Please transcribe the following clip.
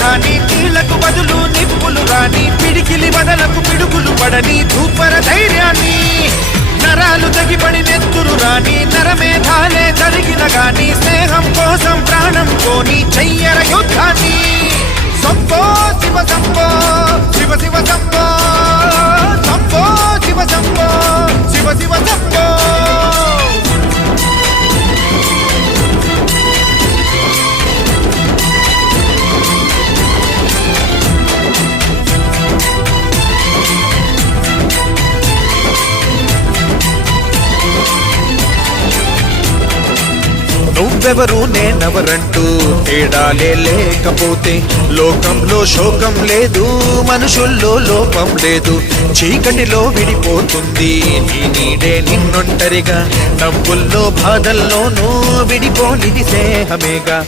గాని నీళ్లకు బదులు నిప్పులు రాని పిడికిలి బదలకు పిడుగులు పడని ధూపర ధైర్యాన్ని నరాలు తెగిపడి నెత్తురు రాని నరమేధాలే జరిగిన గాని స్నేహం కోసం ప్రాణం కోని చెయ్యర యుద్ధాన్ని సంభో శివ సంభో శివ శివ సంభో సంభో శివ సంభో శివ శివ సంభో నువ్వెవరు నేనెవరంటూ తేడాలే లేకపోతే లోకంలో శోకం లేదు మనుషుల్లో లోపం లేదు చీకటిలో విడిపోతుంది నీ నీడే నిన్నొంటరిగా నవ్వుల్లో బాధల్లోనూ విడిపోనిది స్నేహమేగా